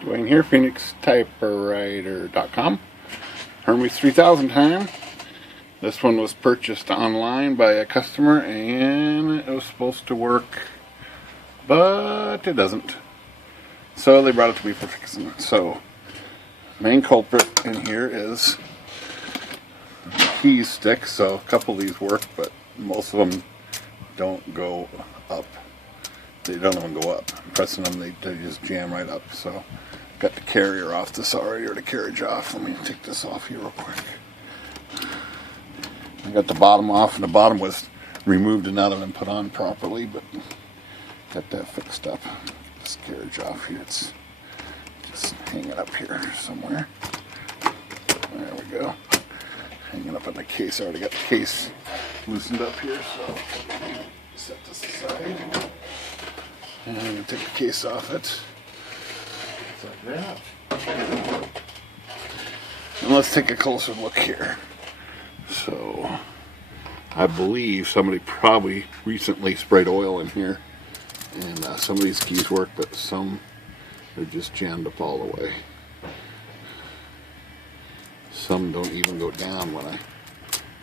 Dwayne here, PhoenixTypewriter.com. Hermes 3000 time. This one was purchased online by a customer and it was supposed to work, but it doesn't. So they brought it to me for fixing. So, main culprit in here is the keys stick. So a couple of these work, but most of them don't go up. They don't even go up. I'm pressing them, they just jam right up. So, got the carrier off this already, or the carriage off. Let me take this off here real quick. I got the bottom off, and the bottom was removed and not even put on properly, but got that fixed up. Get this carriage off here. It's just hanging up here somewhere. There we go. Hanging up in the case. I already got the case loosened up here, so set this aside. And I'm going to take the case off it. Like that. And let's take a closer look here. So, I believe somebody probably recently sprayed oil in here. And some of these keys work, but some are just jammed up all the way. Some don't even go down when I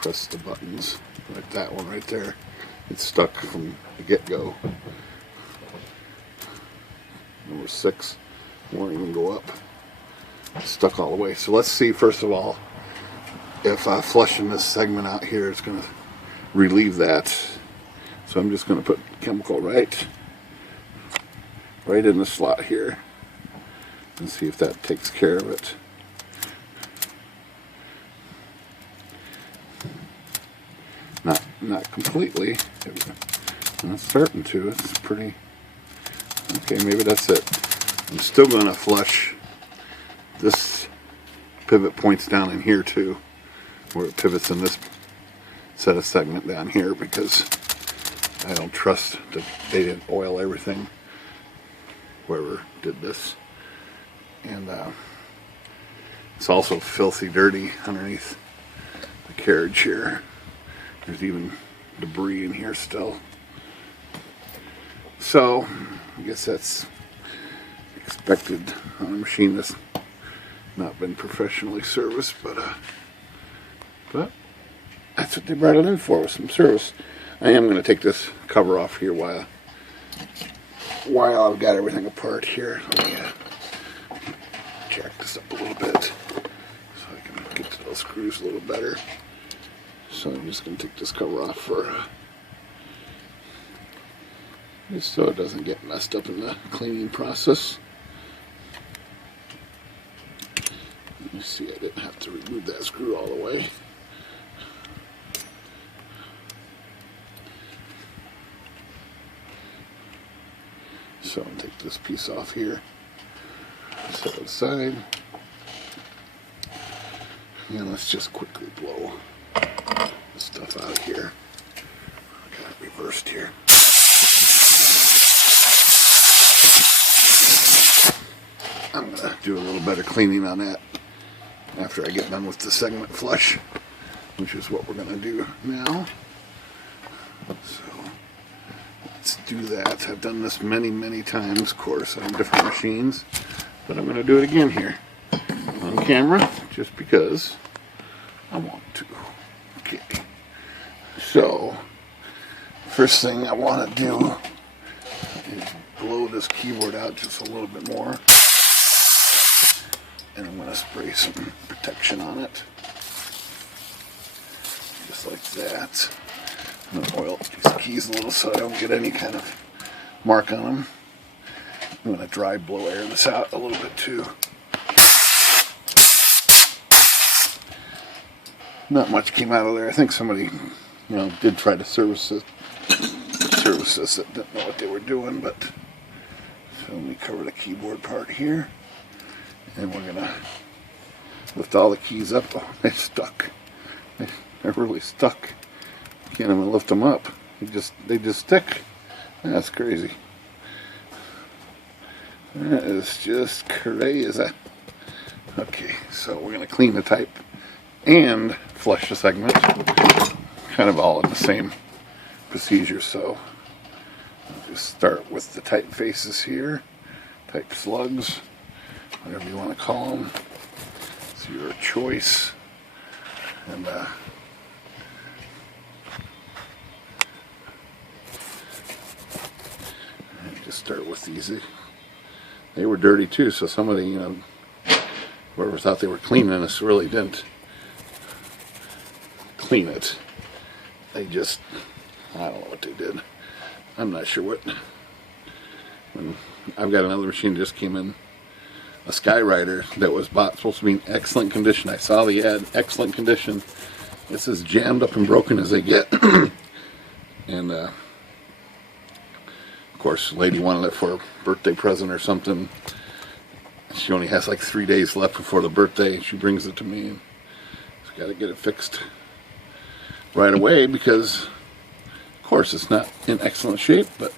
press the buttons. Like that one right there. It's stuck from the get-go. Number 6 won't even go up. It's stuck all the way. So let's see, first of all, if flushing this segment out here is going to relieve that. So I'm just going to put chemical right in the slot here and see if that takes care of it. Not completely. It's starting to. It's pretty. Okay, maybe that's it. I'm still going to flush. This pivot points down in here too, where it pivots in this set of segment down here, because I don't trust that they didn't oil everything, whoever did this. And it's also filthy dirty underneath the carriage here. There's even debris in here still. So I guess that's expected on a machine that's not been professionally serviced, but that's what they brought it in for, with some service. I am going to take this cover off here while I've got everything apart here. Let me jack this up a little bit so I can get to those screws a little better. So I'm just going to take this cover off for just so it doesn't get messed up in the cleaning process. You see, I didn't have to remove that screw all the way. So I'll take this piece off here, set it aside, and let's just quickly blow this stuff out of here. I got it reversed here. I'm going to do a little better cleaning on that after I get done with the segment flush, which is what we're going to do now. So let's do that. I've done this many times, of course, on different machines, but I'm going to do it again here on camera just because I want to. Okay. So first thing I want to do is blow this keyboard out just a little bit more. And I'm going to spray some protection on it. Just like that. I'm going to oil these keys a little so I don't get any kind of mark on them. I'm going to dry blow air this out a little bit too. Not much came out of there. I think somebody, did try to service this that didn't know what they were doing, but so let me cover the keyboard part here. And we're going to lift all the keys up. Oh, they're stuck. They're really stuck. Can't even lift them up. They just stick. That's crazy. That is just crazy. Okay, so we're going to clean the type and flush the segment. Kind of all in the same procedure, so I'll just start with the type faces here. Type slugs. whatever you want to call them. It's your choice. And just start with these. They were dirty too, so some of the, whoever thought they were cleaning this really didn't clean it. They just, I don't know what they did. I'm not sure what. I've got another machine that just came in, a Skywriter that was supposed to be in excellent condition. I saw the ad, excellent condition. It's as jammed up and broken as they get. And of course, the lady wanted it for a birthday present or something. She only has like 3 days left before the birthday. She brings it to me, and she's got to get it fixed right away because, of course, it's not in excellent shape, but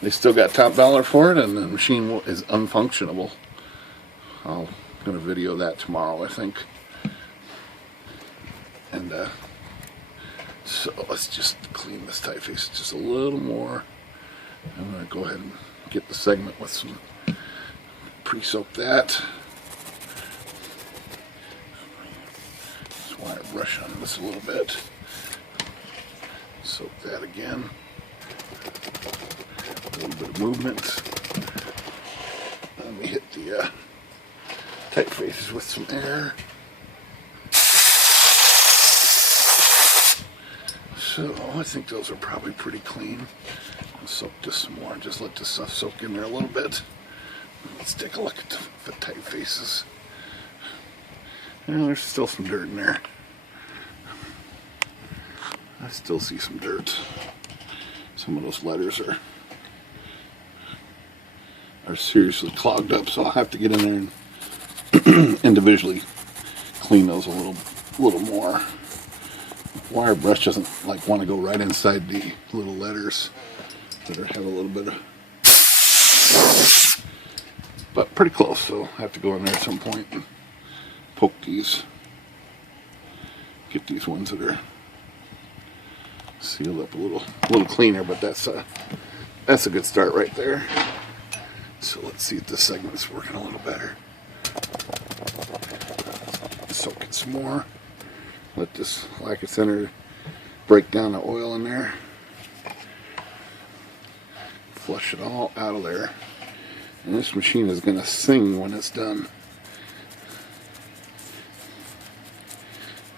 they still got top dollar for it, and the machine is unfunctionable. I'm going to video that tomorrow, I think. And so let's just clean this typeface just a little more. I'm going to go ahead and get the segment with some, pre-soak that. Just want to brush on this a little bit. Soak that again. A little bit of movement. Let me hit the typefaces with some air. So I think those are probably pretty clean. I'll soak this some more and just let this stuff soak in there a little bit. Let's take a look at the typefaces. There's still some dirt in there. I still see some dirt. Some of those letters are seriously clogged up, so I'll have to get in there and individually clean those a little more. Wire brush doesn't want to go right inside the little letters that have a little bit of, but pretty close, so I have to go in there at some point and poke these, get these ones that are sealed up a little cleaner, but that's a good start right there. So let's see if this segment's working a little better. Soak it some more. Let this lacquer thinner break down the oil in there. Flush it all out of there. And this machine is going to sing when it's done.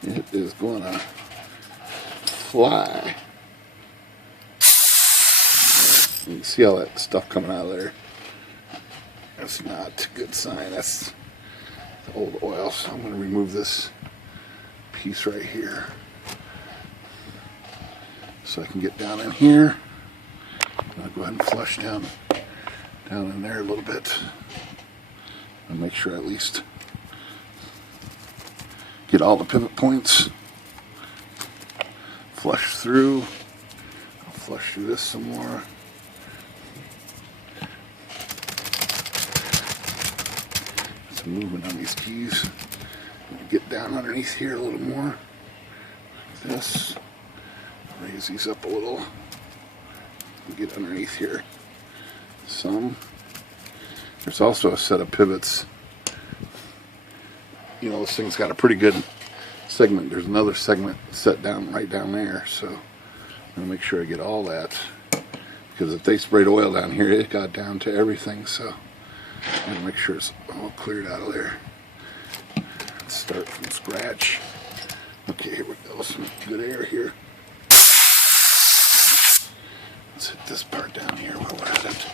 It is going to fly. You can see all that stuff coming out of there. That's not a good sign. That's the old oil. So I'm going to remove this piece right here so I can get down in here. I'll go ahead and flush down in there a little bit and make sure I at least get all the pivot points. Flush through. I'll flush through this some more. Some movement on these keys. Get down underneath here a little more, like this. Raise these up a little. Get underneath here some. There's also a set of pivots. This thing's got a pretty good segment. There's another segment set down right down there, so I'm gonna make sure I get all that, because if they sprayed oil down here, it got down to everything. So I'm gonna make sure it's all cleared out of there. Start from scratch. Okay, here we go. Some good air here. Let's hit this part down here while we're at it.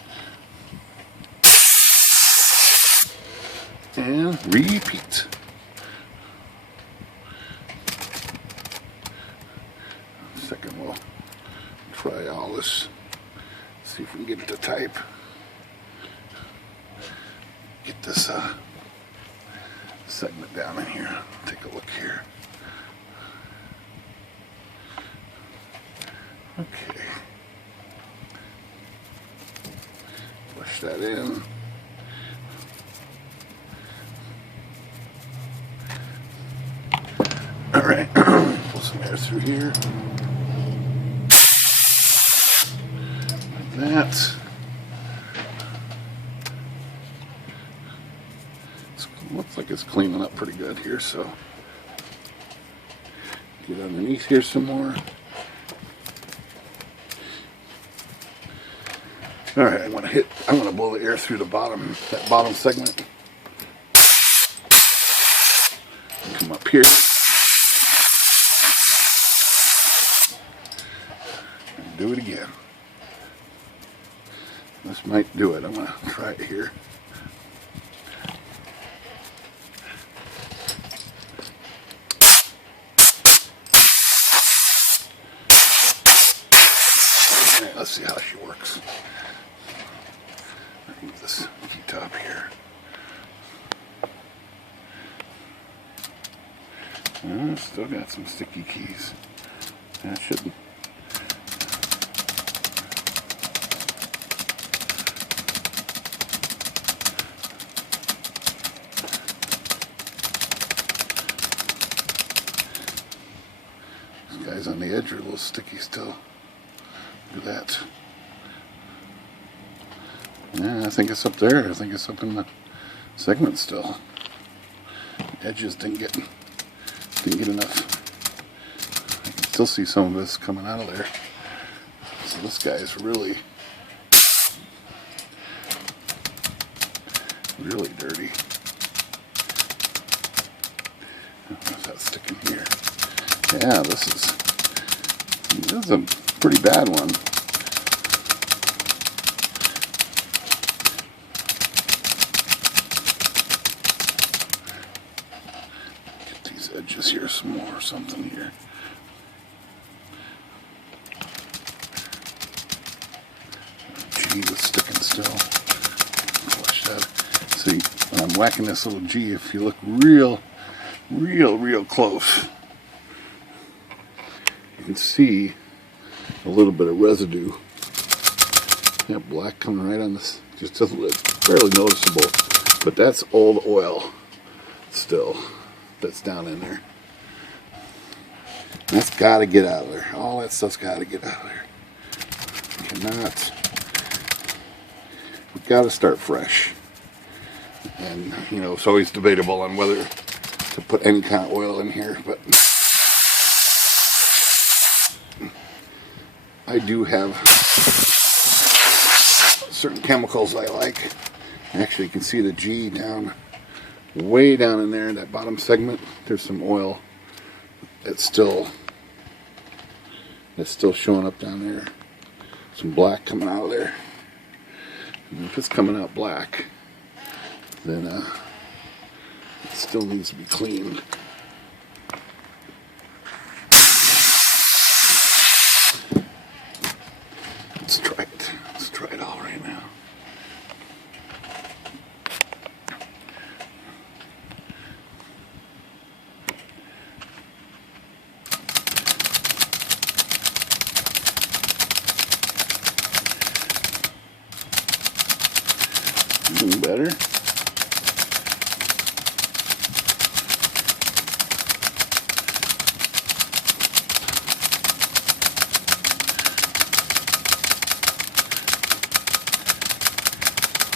And repeat. Second, we'll try all this. See if we can get it to type. Get this segment down in here. Take a look here. Okay. Push that in. All right. Pull some air through here. Like that. Looks like it's cleaning up pretty good here, so get underneath here some more. Alright, I'm gonna blow the air through the bottom, that bottom segment. Come up here. And do it again. This might do it. I'm gonna try it here. Alright, let's see how she works. Move this key top here. Still got some sticky keys. That shouldn't. These guys on the edge are a little sticky still. Look at that. Yeah, I think it's up there. I think it's up in the segment still. The edges didn't get enough. I can still see some of this coming out of there. So this guy is really dirty. How's that sticking here? Yeah, this is a pretty bad one. Edges here some more or something here. G was sticking still. Flush that. See, when I'm whacking this little G, if you look real close, you can see a little bit of residue. Yeah, black coming right on this. Just it's barely noticeable, but that's old oil still. That's down in there. That's got to get out of there. All that stuff's got to get out of there. We've got to start fresh. And, you know, it's always debatable on whether to put any kind of oil in here, but I do have certain chemicals I like. Actually, you can see the G down. Way down in there in that bottom segment, there's some oil that's still showing up down there. Some black coming out of there. And if it's coming out black, then it still needs to be cleaned. Let's try it. Let's try it all right now. Doing better.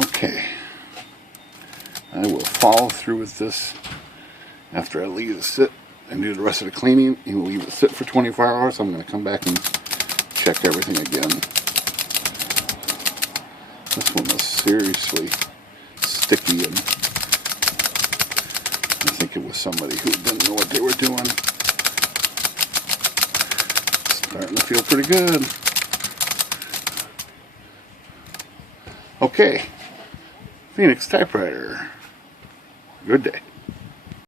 Okay. I will follow through with this after I leave it sit and do the rest of the cleaning and leave it sit for 24 hours. I'm going to come back and check everything again. This one was seriously sticky, and I think it was somebody who didn't know what they were doing. Starting to feel pretty good. Okay, Phoenix Typewriter. Good day.